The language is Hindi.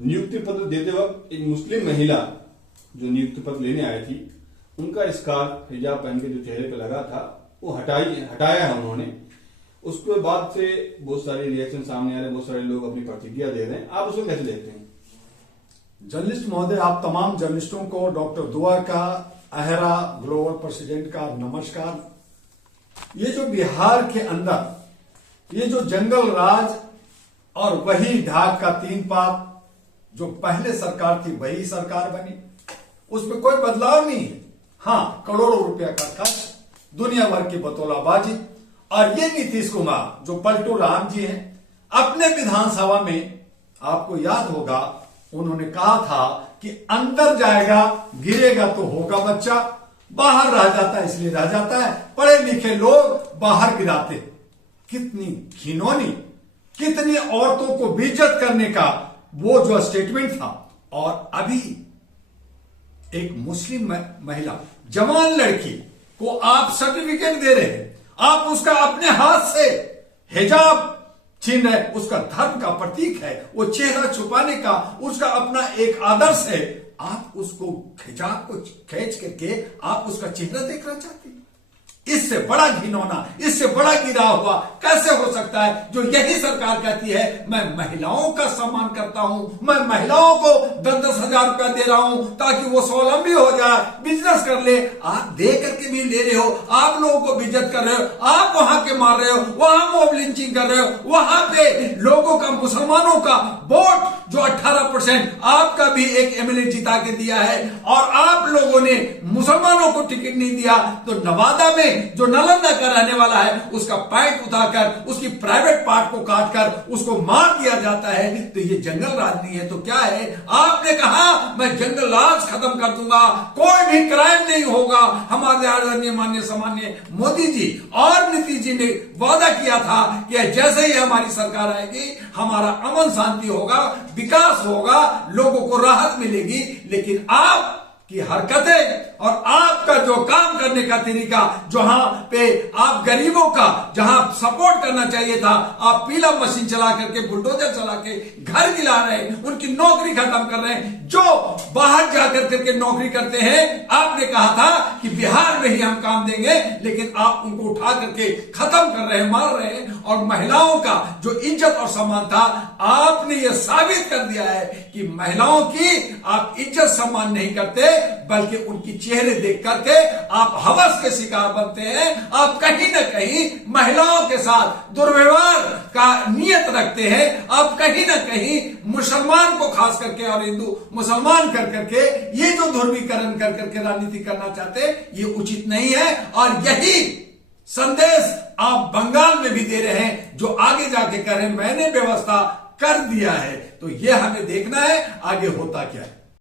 नियुक्ति पत्र देते वक्त एक मुस्लिम महिला जो नियुक्ति पत्र लेने आई थी, उनका स्कार्फ हिजाब पहन के जो चेहरे पे लगा था वो हटाया है उन्होंने। उसके बाद से बहुत सारे रिएक्शन सामने आ रहे हैं, बहुत सारे लोग अपनी प्रतिक्रिया दे रहे हैं। आप उसको कैसे देखते हैं? जर्नलिस्ट महोदय, आप तमाम जर्नलिस्टों को डॉक्टर दुआ का, अहरा ग्लोबल प्रेसिडेंट का नमस्कार। ये जो बिहार के अंदर ये जो जंगल राज और वही ढाक का 3 पात जो पहले सरकार थी वही सरकार बनी, उसमें कोई बदलाव नहीं है। हाँ, करोड़ों रुपया का खर्च, दुनिया भर की बतौलाबाजी। और ये नीतीश कुमार जो पलटू राम जी हैं, अपने विधानसभा में आपको याद होगा उन्होंने कहा था कि अंदर जाएगा गिरेगा तो होगा बच्चा, बाहर रह जाता है इसलिए रह जाता है, पढ़े लिखे लोग बाहर गिराते। कितनी घिनौनी, कितनी औरतों को बेइज्जत करने का वो जो स्टेटमेंट था। और अभी एक मुस्लिम महिला, जवान लड़की को आप सर्टिफिकेट दे रहे हैं, आप उसका अपने हाथ से हिजाब छीन रहे, उसका धर्म का प्रतीक है, वो चेहरा छुपाने का उसका अपना एक आदर्श है। आप उसको हिजाब को खींच करके आप उसका चेहरा देखना चाहते हैं? इससे बड़ा घिनौना, इससे बड़ा गिरा हुआ कैसे हो सकता है? जो यही सरकार कहती है मैं महिलाओं का सम्मान करता हूं, मैं महिलाओं को 10-10 हजार रुपया दे रहा हूं ताकि वो स्वावलंबी हो जाए, बिजनेस कर ले। आप दे करके भी ले रहे हो, आप लोगों को बेइज्जत कर रहे हो, आप वहां के मार रहे हो, वहां मॉब लिंचिंग कर रहे हो, वहां पे लोगों का, मुसलमानों का वोट जो 18% आपका भी एक एमएलए जिता के दिया है, और आप लोगों ने मुसलमानों को टिकट नहीं दिया। तो नवादा में जो नालंदा का रहने वाला है उसका पैंट उठाकर, उसकी प्राइवेट पार्ट को काटकर उसको मार दिया जाता है। तो ये जंगल राज नहीं है तो क्या है? आपने कहा मैं जंगल राज खत्म कर दूंगा, कोई भी क्राइम नहीं होगा। हमारे आदरणीय माननीय सामान्य मोदी जी और नीतीश जी ने वादा किया था कि जैसे ही हमारी सरकार आएगी हमारा अमन शांति होगा, विकास होगा, लोगों को राहत मिलेगी। लेकिन आप की हरकतें और आपका जो काम करने का तरीका, जहां पे आप गरीबों का जहां सपोर्ट करना चाहिए था, आप पीला मशीन चला करके, बुलडोजर चला के घर गिरा रहे हैं, उनकी नौकरी खत्म कर रहे हैं। जो बाहर जाकर करके नौकरी करते हैं, आपने कहा था कि बिहार में ही हम काम देंगे, लेकिन आप उनको उठा करके खत्म कर रहे हैं, मार रहे हैं। और महिलाओं का जो इज्जत और सम्मान था, आपने ये साबित कर दिया है कि महिलाओं की आप इज्जत सम्मान नहीं करते, बल्कि उनकी चेहरे देख करके आप हवस के शिकार बनते हैं। आप कहीं ना कहीं महिलाओं के साथ दुर्व्यवहार का नियत रखते हैं। आप कहीं ना कहीं मुसलमान को खास करके और हिंदू मुसलमान कर करके ये जो ध्रुवीकरण कर करके राजनीति करना चाहते हैं, ये उचित नहीं है। और यही संदेश आप बंगाल में भी दे रहे हैं, जो आगे जाके कह रहे हैं मैंने व्यवस्था कर दिया है। तो ये हमें देखना है आगे होता क्या है।